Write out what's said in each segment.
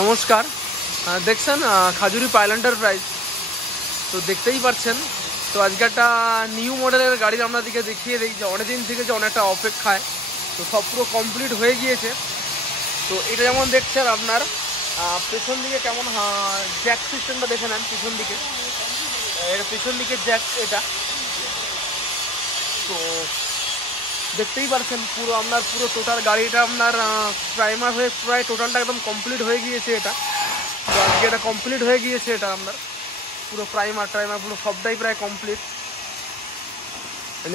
নমস্কার। দেখছেন Khajuri pile enterprise. তো দেখতেই পাচ্ছেন, তো আজকে একটা নিউ মডেলের গাড়ি আপনাদেরকে দেখিয়ে দিই যে অনেকদিন থেকে যে অনেকটা অপেক্ষায় তো সব পুরো কমপ্লিট হয়ে গিয়েছে। তো এটা যেমন দেখছেন আপনার পেছন দিকে কেমন জ্যাক সিস্টেমটা দেখে নেন। পিছন দিকে এটা পেছন দিকে জ্যাক এটা। তো দেখতেই পারছেন পুরো আপনার পুরো টোটাল গাড়িটা আপনার প্রাইমার হয়ে প্রায় টোটালটা একদম কমপ্লিট হয়ে গিয়েছে এটা। তো আজকে এটা কমপ্লিট হয়ে গিয়েছে এটা আপনার পুরো প্রাইমার পুরো সবটাই প্রায় কমপ্লিট।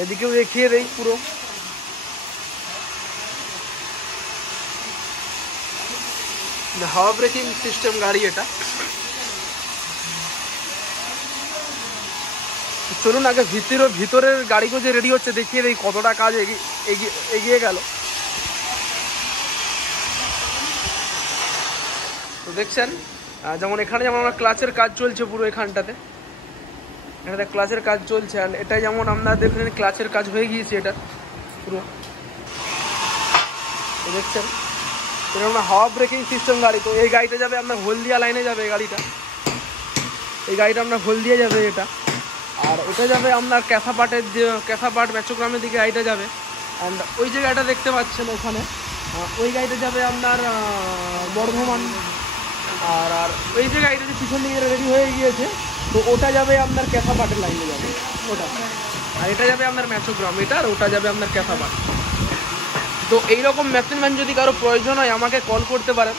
এদিকেও দেখিয়ে দেই পুরো হাওয়া ব্রেকিং সিস্টেম গাড়ি এটা। চলুন আগে ভিতরের গাড়িগুলো যে রেডি হচ্ছে দেখিয়ে দেই কতটা কাজ এগিয়ে গেল। তো দেখছেন যেমন এখানে যেমন আমার ক্লাচের কাজ চলছে পুরো এখানটাতে ক্লাচের কাজ চলছে। আর এটা যেমন আপনারা দেখলেন ক্লাচের কাজ হয়ে গিয়েছে এটা পুরো। দেখছেন এটা আমরা হাওয়া ব্রেকিং সিস্টেম গাড়ি। তো এই গাড়িটা যাবে আপনার হলদিয়া লাইনে যাবে এই গাড়িটা আপনার হলদিয়া যাবে এটা। আর ওটা যাবে আপনার ক্যাসাপাট মেচোগ্রামের দিকে গাড়িটা যাবে। অ্যান্ড ওই যে গাড়িটা দেখতে পাচ্ছেন ওখানে ওই গাড়িটা যাবে আপনার বর্ধমান। আর ওই যে গাড়িটা যে পিছন দিকে রেডি হয়ে গিয়েছে তো ওটা যাবে আপনার ক্যাসাপাটের লাইনে যাবে ওটা। আর এটা যাবে আপনার মেচোগ্রাম এটা, আর ওটা যাবে আপনার ক্যাসাপাট। তো এইরকম মেশিন ম্যান যদি কারো প্রয়োজন হয় আমাকে কল করতে পারেন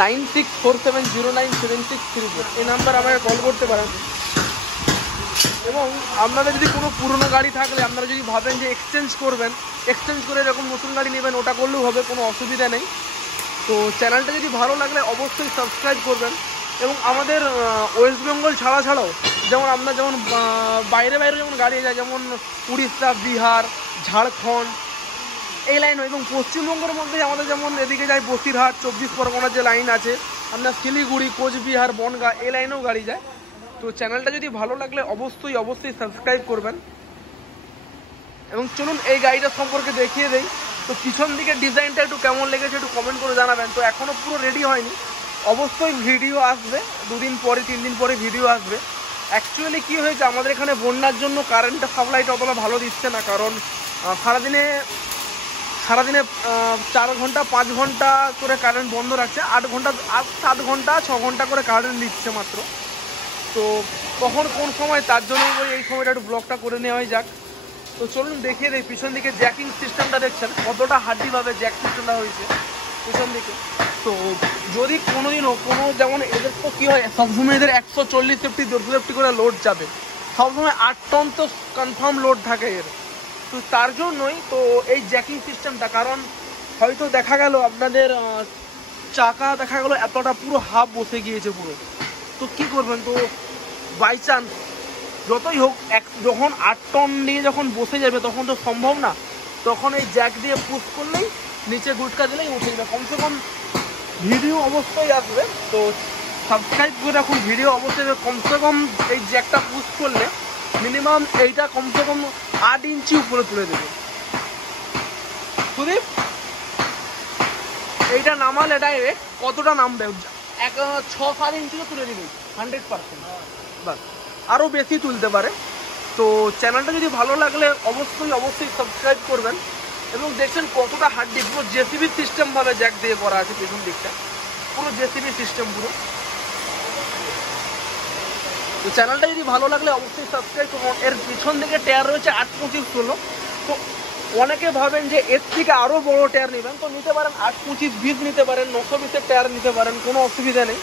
9647097634 এই নাম্বার আমাকে কল করতে পারেন। এবং আপনাদের যদি কোনো পুরনো গাড়ি থাকলে আপনারা যদি ভাবেন যে এক্সচেঞ্জ করে এরকম নতুন গাড়ি নেবেন ওটা করলেও হবে, কোনো অসুবিধা নেই। তো চ্যানেলটা যদি ভালো লাগলে অবশ্যই সাবস্ক্রাইব করবেন। এবং আমাদের ওয়েস্ট বেঙ্গল ছাড়াও যেমন আপনার যেমন বাইরে যেমন গাড়ি যায়, যেমন উড়িষ্যা, বিহার, ঝাড়খণ্ড এই লাইন, এবং পশ্চিমবঙ্গের মধ্যে আমাদের যেমন এদিকে যায় বসিরহাট, 24 পরগনার যে লাইন আছে আপনার শিলিগুড়ি, কোচবিহার, বনগাঁ এই লাইনেও গাড়ি যায়। তো চ্যানেলটা যদি ভালো লাগলে অবশ্যই সাবস্ক্রাইব করবেন। এবং চলুন এই গাড়িটা সম্পর্কে দেখিয়ে দেই। তো পিছন দিকে ডিজাইনটা একটু কেমন লেগেছে একটু কমেন্ট করে জানাবেন। তো এখনও পুরো রেডি হয়নি, অবশ্যই ভিডিও আসবে 2 দিন পরে 3 দিন পরে ভিডিও আসবে। অ্যাকচুয়ালি কী হয়েছে, আমাদের এখানে বন্যার জন্য কারেন্টের সাপ্লাইটা অতটা ভালো দিচ্ছে না, কারণ সারাদিনে 4 ঘন্টা 5 ঘন্টা করে কারেন্ট বন্ধ রাখছে, 8 ঘন্টা 7 ঘন্টা 6 ঘন্টা করে কারেন্ট দিচ্ছে মাত্র। তো কখন কোন সময়, তার জন্যই বলি এই সময়টা একটু ব্লগটা করে নেওয়াই যাক। তো চলুন দেখিয়ে দিই পিছন দিকে জ্যাকিং সিস্টেমটা দেখছেন কতটা হার্ডিভাবে জ্যাক সিস্টেমটা হয়েছে পিছন দিকে। তো যদি কোনোদিনও যেমন এদের তো কী হয়, সবসময় এদের 140 সেফটি 200 সেফটি করে লোড যাবে, সবসময় 8 টন তো কনফার্ম লোড থাকে এর। তো তার জন্যই তো এই জ্যাকিং সিস্টেমটা, কারণ হয়তো দেখা গেল আপনাদের চাকা দেখা গেল এতটা পুরো হাফ বসে গিয়েছে পুরো, তো কী করবেন? তো বাই চান্স যতই হোক যখন 8 টন নিয়ে যখন বসে যাবে তখন তো সম্ভব না, তখন এই জ্যাক দিয়ে পুশ করলেই নিচে গুটকা দিলেই উঠে যাবে। কমসে কম ভিডিও অবশ্যই আসবে, তো সাবস্ক্রাইব করে রাখুন। ভিডিও অবশ্যই কমসে কম এই জ্যাকটা পুশ করলে মিনিমাম এইটা কমসে কম 8 ইঞ্চি উপরে তুলে দেবে। সুদীপ এইটা নামালে ডাইরেক্ট কতটা নামবে? 6-7 ইঞ্চিও তুলে দেবে 100%। বাস আরও বেশি তুলতে পারে। তো চ্যানেলটা যদি ভালো লাগলে অবশ্যই সাবস্ক্রাইব করবেন। এবং দেখছেন কতটা হার্ডি, পুরো জেসিবি সিস্টেমভাবে জ্যাক দিয়ে করা আছে পেছন দিকটা, পুরো জেসিবি সিস্টেম পুরো। তো চ্যানেলটা যদি ভালো লাগলে অবশ্যই সাবস্ক্রাইব করুন। এর পিছন দিকে টায়ার রয়েছে 8-25-16। তো অনেকে ভাবেন যে এর থেকে আরও বড় টায়ার নেবেন, তো নিতে পারেন 8-25-20 নিতে পারেন, 920-এর টায়ার নিতে পারেন, কোনো অসুবিধা নেই।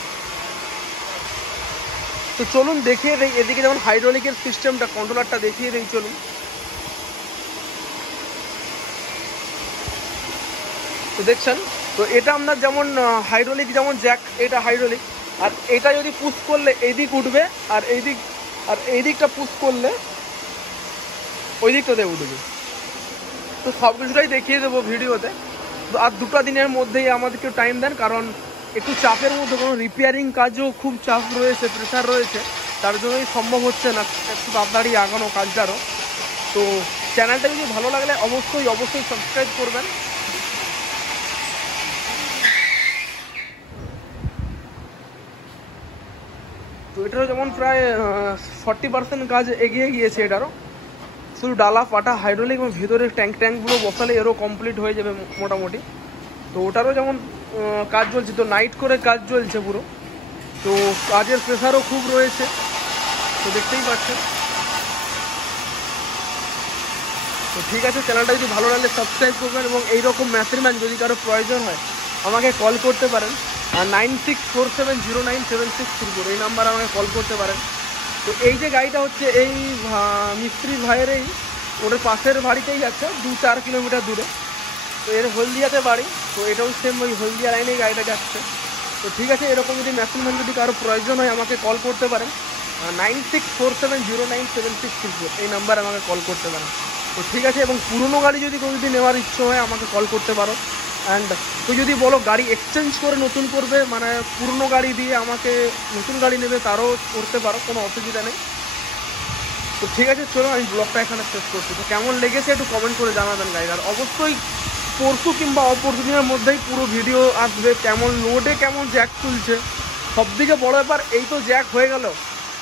তো চলুন দেখিয়ে দিই এদিকে যেমন হাইড্রোলিকের সিস্টেমটা, কন্ট্রোলারটা দেখিয়ে দিই চলুন। তো দেখছেন, তো এটা আপনার যেমন হাইড্রোলিক, যেমন জ্যাক এটা হাইড্রোলিক, আর এটা যদি পুশ করলে এই দিক উঠবে, আর এই দিকটা পুশ করলে ওই দিকটাতে উঠবে। তো সব কিছুটাই দেখিয়ে দেবো ভিডিওতে। আর 2টা দিনের মধ্যেই আমাদেরকে টাইম দেন, কারণ একটু চাপের মধ্যে, কোনো রিপেয়ারিং কাজও খুব চাপ রয়েছে, প্রেশার রয়েছে, তার জন্যই সম্ভব হচ্ছে না একটু তাড়াতাড়ি আগানো কাজটারও। তো চ্যানেলটা যদি ভালো লাগলে অবশ্যই সাবস্ক্রাইব করবেন। এটারও যেমন প্রায় 40% কাজ এগিয়ে গিয়েছে এটারও, শুধু ডালা পাটা হাইড্রোলিক এবং ভেতরে ট্যাঙ্কগুলো বসালে এরও কমপ্লিট হয়ে যাবে মোটামুটি। তো ওটারও যেমন কাজ চলছে, তো নাইট করে কাজ চলছে পুরো, তো কাজের প্রেশারও খুব রয়েছে, তো দেখতেই পাচ্ছেন। তো ঠিক আছে, চ্যানেলটা যদি ভালো লাগলে সাবস্ক্রাইব করবেন এবং এইরকম মেশিনম্যান যদি কারো প্রয়োজন হয় আমাকে কল করতে পারেন, আর 9647097634 এই নাম্বারে আমাকে কল করতে পারেন। তো এই যে গাড়িটা হচ্ছে এই মিস্ত্রি ভাইয়েরই, ওর পাশের বাড়িতেই আছে 2-4 কিলোমিটার দূরে, তো এর হলদিয়াতে বাড়ি, তো এটাও সেম ওই হলদিয়া লাইনেই গাড়িটা যাচ্ছে। তো ঠিক আছে, এরকম যদি মেশিনম্যান যদি কারো প্রয়োজন হয় আমাকে কল করতে পারেন, 9647097634 এই নাম্বারে আমাকে কল করতে পারেন। তো ঠিক আছে, এবং পুরনো গাড়ি যদি কেউ যদি নেওয়ার ইচ্ছে হয় আমাকে কল করতে পারো। অ্যান্ড তুই যদি বলো গাড়ি এক্সচেঞ্জ করে নতুন করবে, মানে পুরনো গাড়ি দিয়ে আমাকে নতুন গাড়ি নেবে, তারও করতে পারো, কোনো অসুবিধা নেই। তো ঠিক আছে, চলো আমি ব্লগটা এখানে শেষ করছি। তো কেমন লেগেছে একটু কমেন্ট করে জানাবেন গাইজ, আর অবশ্যই পরশু কিংবা অপরশু দিনের মধ্যেই পুরো ভিডিও আসবে, কেমন লোডে কেমন জ্যাক তুলছে। সবদিকে বড় ব্যাপার এই তো জ্যাক হয়ে গেল,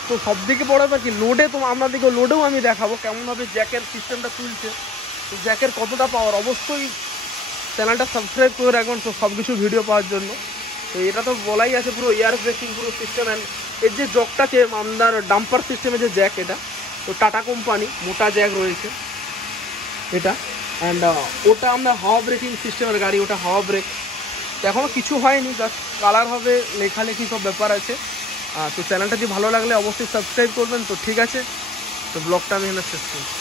তো সবদিকে বড় ব্যাপার কি লোডে, তো আপনাদেরকে লোডেও আমি দেখাবো কেমনভাবে জ্যাকের সিস্টেমটা তুলছে, তো জ্যাকের কতটা পাওয়ার। অবশ্যই চ্যানেলটা সাবস্ক্রাইব করে রাখবেন তো সব কিছু ভিডিও পাওয়ার জন্য। তো এটা তো বলাই আছে পুরো এয়ার ব্রেকিং পুরো সিস্টেম। অ্যান্ড এর যে জকটাকে আমাদের ডাম্পার সিস্টেমের যে জ্যাক, এটা তো টাটা কোম্পানি মোটা জ্যাক রয়েছে এটা। অ্যান্ড ওটা আমরা হাওয়া ব্রেকিং সিস্টেমের গাড়ি, ওটা হাওয়া ব্রেক। তো এখনও কিছু হয়নি, জাস্ট কালার হবে, লেখালেখি সব ব্যাপার আছে। তো চ্যানেলটা যদি ভালো লাগলে অবশ্যই সাবস্ক্রাইব করবেন। তো ঠিক আছে, তো ব্লগটা আমি এখানে শেষ করছি।